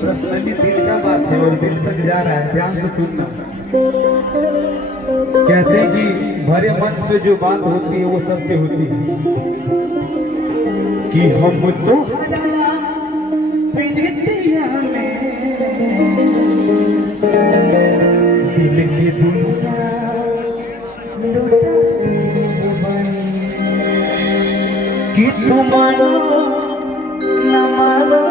Personally दिल का बात है और दिल तक जा रहा है, ध्यान से सुनना। कहते हैं कि भरे मंच पे जो बात होती है वो सत्य होती है कि हम तो प्रीतिया में दिल की दुनिया कि तुम्हारा न मारो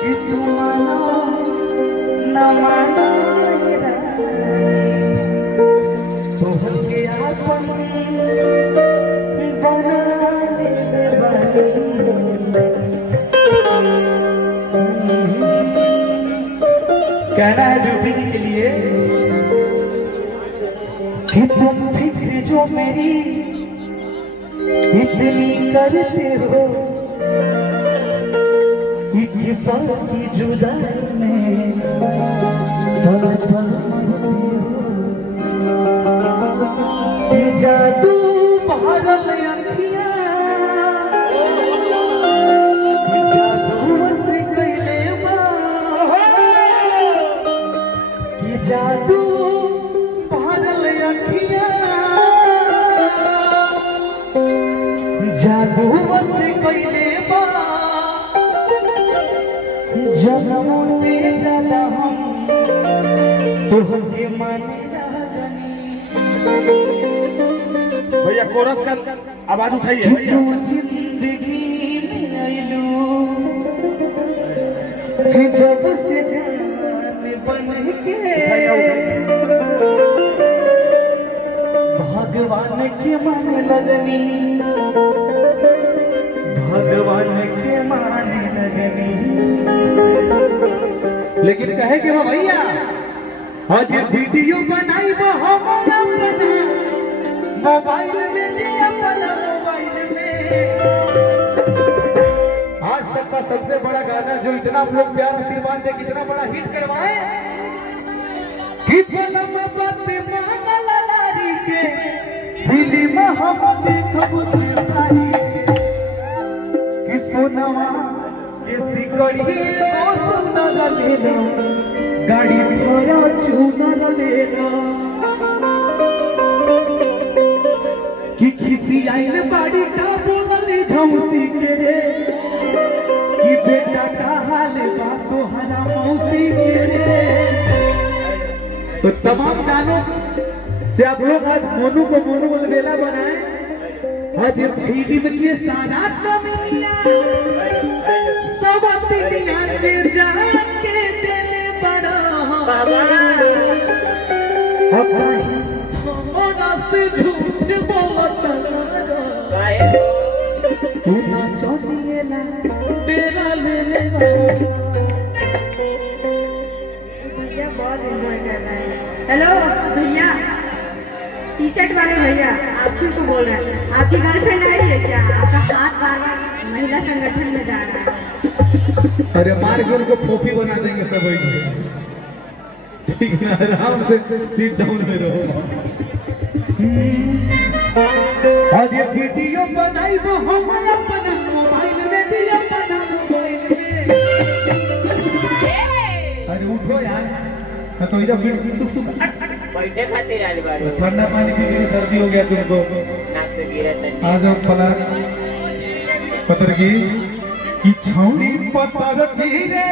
कि तुम्हारा न मारो तो हम के आपन बना ले कहना है ड्यूटी के लिए कि तुम फिक्र जो मेरी इतनी करते हो, एक पल की जुदाई में पल पल ये जादू भरल अखियां, ये जादू से कैले बा, ये जादू भरल अखियां, जादू से कैले बा, जन्मों से ज्यादा हम तुमके माने भैया कोरस का आवाज उठाइए भैया। जिंदगी में आइलू जब से जान बन के भगवान के माने लगनी, भगवान के माने लगनी। लेकिन कहे कि वो भैया आज वीडियो बनाई वो हम अपना मोबाइल में जी, अपना मोबाइल में। आज तक का सबसे बड़ा गाना जो इतना हम लोग प्यार आशीर्वाद दे कितना बड़ा हिट करवाए कि फिल्म बात माना लारी के फिल्म हम देखब सारी कि सोनवा के सिकड़ी ओ सुंदर लेलो गाड़ी भरा चूनर लेलो कि किसी आइल बाड़ी का बोलल झौसी के रे कि बेटा का हाल बा तोहरा मौसी के रे। तो तमाम गानों से आप लोग आज मोनू को मोनू अलबेला बनाए। आज फिल्म के सारा कमियां सब दुनिया के जान के दिल बड़ा हमारा से झूठ बोलता तू ना चाहिए ना तेरा लेने भैया बहुत एंजॉय कर रहा है। हेलो भैया, टी शर्ट वाले भैया आप क्यों को बोल रहे हैं? आपकी गर्लफ्रेंड आ रही है क्या? आपका हाथ बार बार महिला संगठन में जा रहा है। अरे मार के उनको फोफी बना देंगे सब वही। ठीक है, आराम से सीट डाउन में रहो। आज ये वीडियो बनाई वो हम अपना मोबाइल में दिया, अपना मोबाइल में। अरे उठो यार, तो इधर फिर सुख सुख बैठे खातिर आने वाले ठंडा पानी पी के सर्दी हो गया तुमको। नाक से गिरा था। आ जाओ पला पतर की छौड़ी पतर की रे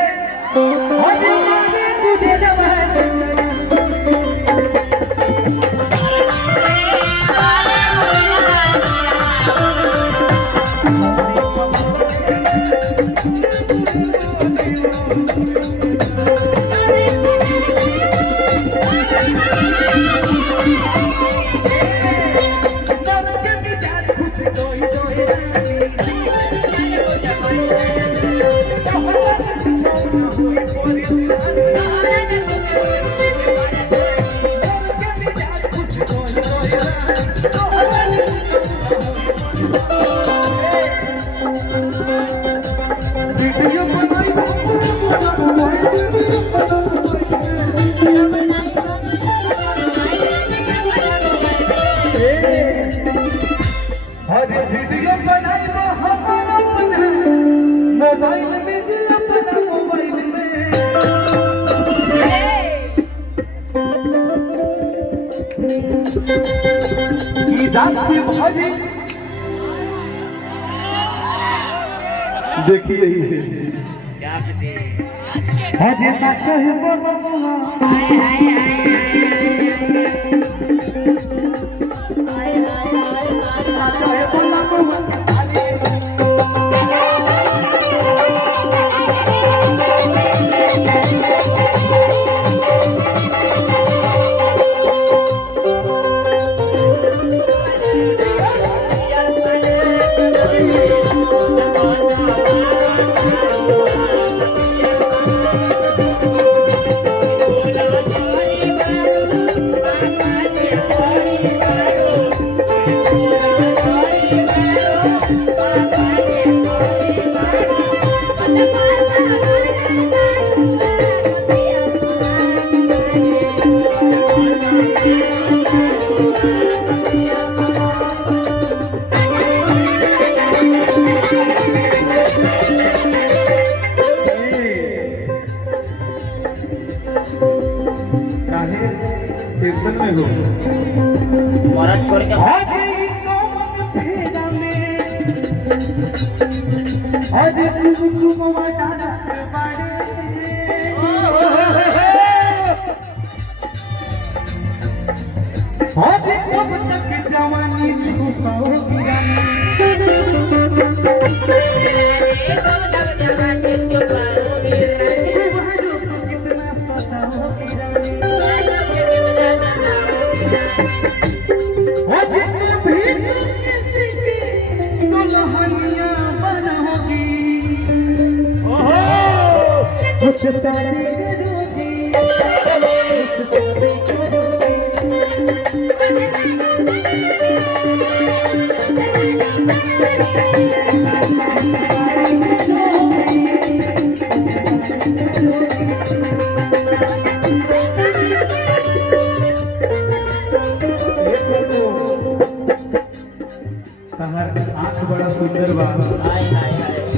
अरे मारे तुझे लवा स्टाइल में जी अपना मोबाइल में की रात की भाजी देखिए ही है चाप दे हजे नाचा है बनवा नाचा है बनवा टेंशन में हो मरद छोड़ के आगे फेरा में आगे तुम वाटाना बाड़े आगे कब तक जवानी छुपाओगी कितना सताओगी कुछ शादी करोगी तहर आँख बड़ा सुंदर बा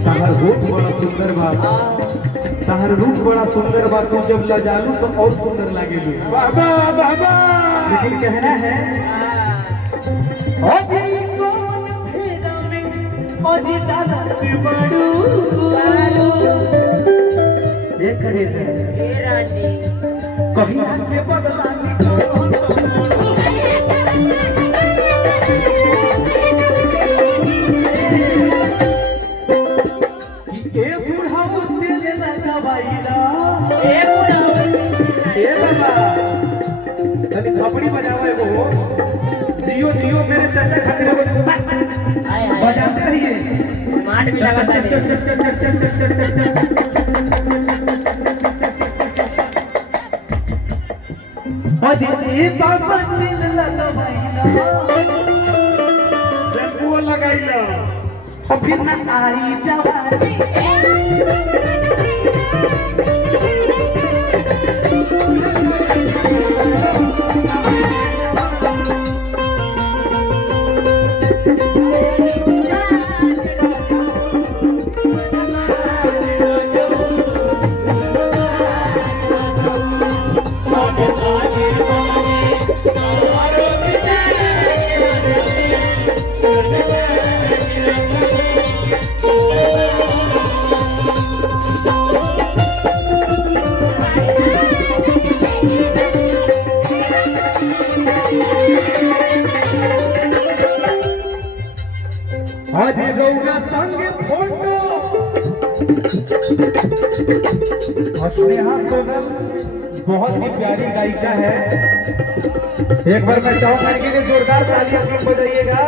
तहर होठ बड़ा सुंदर बा तहर रूप बड़ा सुंदर बा तू जब लजालू तो और सुंदर लागेलू बाबा बाबा लेकिन कहना है अभी कौन फेरा में अजी दादा से बड़ू ये करे जे ए रानी कहीं के बदला ए बुढ़ाऊ तेरे लगा भाईला ए बुढ़ा ए बाबा तनी थपड़ी बजावे वो जियो जियो मेरे चाचा खातिर वो हाय हाय बजाते रहिए स्मार्ट भी लगाता है अजी ए बाबा दिल लगा भाईला शैम्पू लगाइला और फिर ना आई जवानी अरे गौरा संग फोटो स्नेहा सोनल बहुत ही प्यारी गायिका है। एक बार मैं चाहूंगा कि जोरदार तालियां बजाइएगा।